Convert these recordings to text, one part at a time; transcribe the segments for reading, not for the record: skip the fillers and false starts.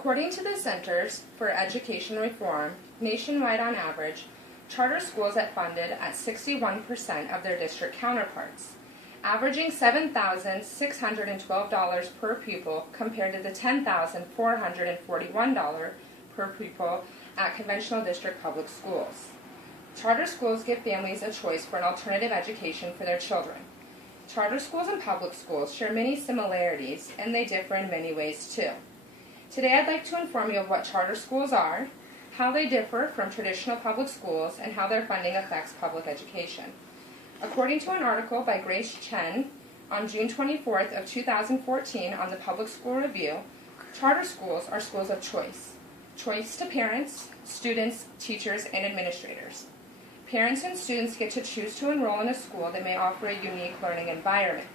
According to the Centers for Education Reform, nationwide on average, charter schools are funded at 61% of their district counterparts, averaging $7,612 per pupil compared to the $10,441 per pupil at conventional district public schools. Charter schools give families a choice for an alternative education for their children. Charter schools and public schools share many similarities, and they differ in many ways too. Today I'd like to inform you of what charter schools are, how they differ from traditional public schools, and how their funding affects public education. According to an article by Grace Chen on June 24th of 2014 on the Public School Review, charter schools are schools of choice. Choice to parents, students, teachers, and administrators. Parents and students get to choose to enroll in a school that may offer a unique learning environment,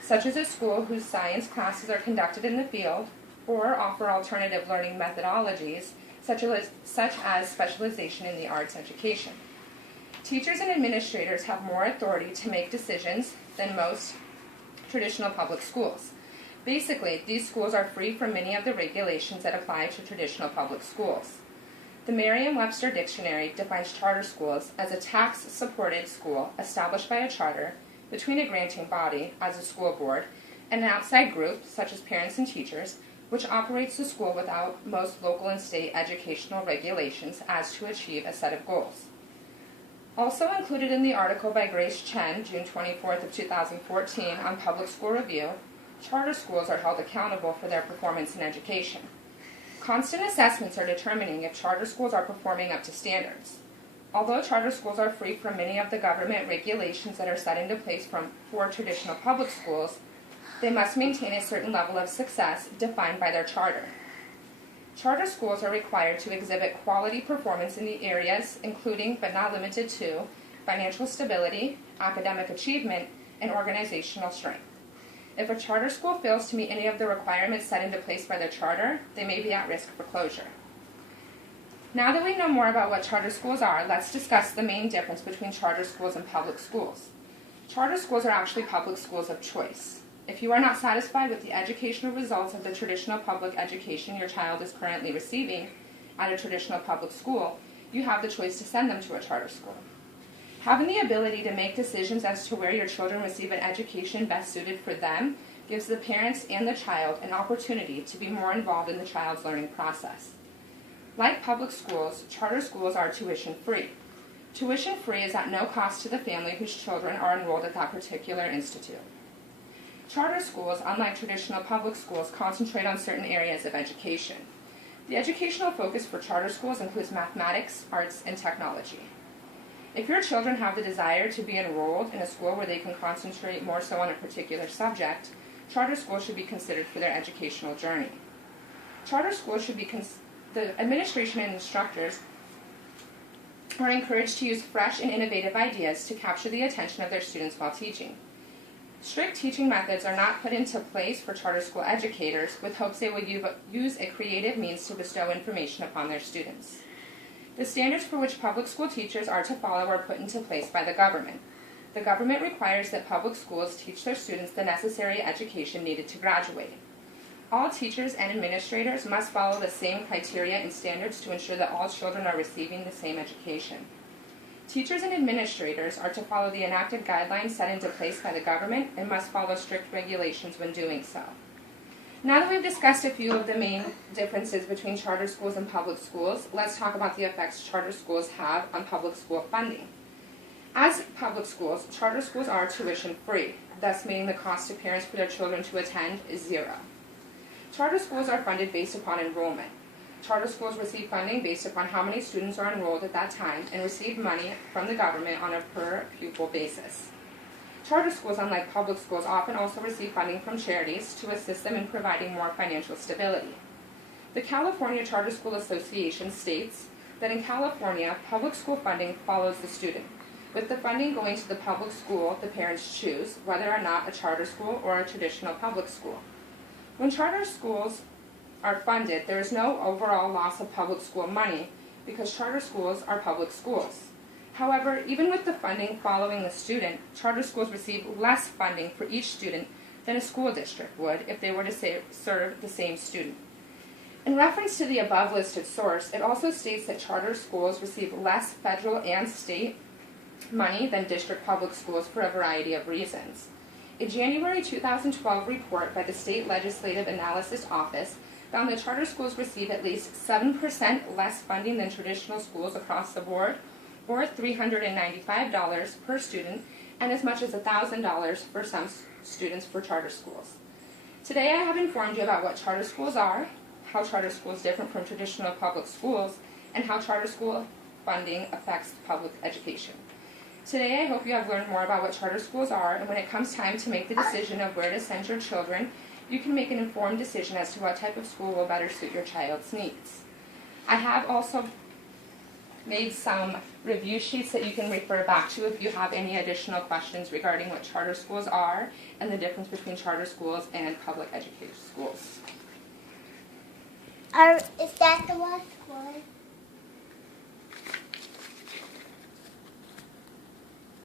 such as a school whose science classes are conducted in the field, or offer alternative learning methodologies, such as specialization in the arts education. Teachers and administrators have more authority to make decisions than most traditional public schools. Basically, these schools are free from many of the regulations that apply to traditional public schools. The Merriam-Webster Dictionary defines charter schools as a tax-supported school established by a charter between a granting body, as a school board, and an outside group, such as parents and teachers, which operates the school without most local and state educational regulations as to achieve a set of goals. Also included in the article by Grace Chen, June 24th of 2014 on Public School Review, charter schools are held accountable for their performance in education. Constant assessments are determining if charter schools are performing up to standards. Although charter schools are free from many of the government regulations that are set into place for traditional public schools, they must maintain a certain level of success defined by their charter. Charter schools are required to exhibit quality performance in the areas including, but not limited to, financial stability, academic achievement, and organizational strength. If a charter school fails to meet any of the requirements set into place by the charter, they may be at risk for closure. Now that we know more about what charter schools are, let's discuss the main difference between charter schools and public schools. Charter schools are actually public schools of choice. If you are not satisfied with the educational results of the traditional public education your child is currently receiving at a traditional public school, you have the choice to send them to a charter school. Having the ability to make decisions as to where your children receive an education best suited for them gives the parents and the child an opportunity to be more involved in the child's learning process. Like public schools, charter schools are tuition-free. Tuition-free is at no cost to the family whose children are enrolled at that particular institute. Charter schools, unlike traditional public schools, concentrate on certain areas of education. The educational focus for charter schools includes mathematics, arts, and technology. If your children have the desire to be enrolled in a school where they can concentrate more so on a particular subject, charter schools should be considered for their educational journey. Charter schools should be the administration and instructors are encouraged to use fresh and innovative ideas to capture the attention of their students while teaching. Strict teaching methods are not put into place for charter school educators with hopes they will use a creative means to bestow information upon their students. The standards for which public school teachers are to follow are put into place by the government. The government requires that public schools teach their students the necessary education needed to graduate. All teachers and administrators must follow the same criteria and standards to ensure that all children are receiving the same education. Teachers and administrators are to follow the enacted guidelines set into place by the government and must follow strict regulations when doing so. Now that we've discussed a few of the main differences between charter schools and public schools, let's talk about the effects charter schools have on public school funding. As public schools, charter schools are tuition-free, thus meaning the cost to parents for their children to attend is zero. Charter schools are funded based upon enrollment. Charter schools receive funding based upon how many students are enrolled at that time and receive money from the government on a per-pupil basis. Charter schools, unlike public schools, often also receive funding from charities to assist them in providing more financial stability. The California Charter School Association states that in California, public school funding follows the student, with the funding going to the public school the parents choose, whether or not a charter school or a traditional public school. When charter schools are funded, there is no overall loss of public school money because charter schools are public schools. However, even with the funding following the student, charter schools receive less funding for each student than a school district would if they were to serve the same student. In reference to the above listed source, it also states that charter schools receive less federal and state money than district public schools for a variety of reasons. A January 2012 report by the State Legislative Analysis Office found that charter schools receive at least 7% less funding than traditional schools across the board, or $395 per student, and as much as $1,000 for some students for charter schools. Today I have informed you about what charter schools are, how charter schools differ from traditional public schools, and how charter school funding affects public education. Today I hope you have learned more about what charter schools are, and when it comes time to make the decision of where to send your children, you can make an informed decision as to what type of school will better suit your child's needs. I have also made some review sheets that you can refer back to if you have any additional questions regarding what charter schools are and the difference between charter schools and public education schools. Is that the last one?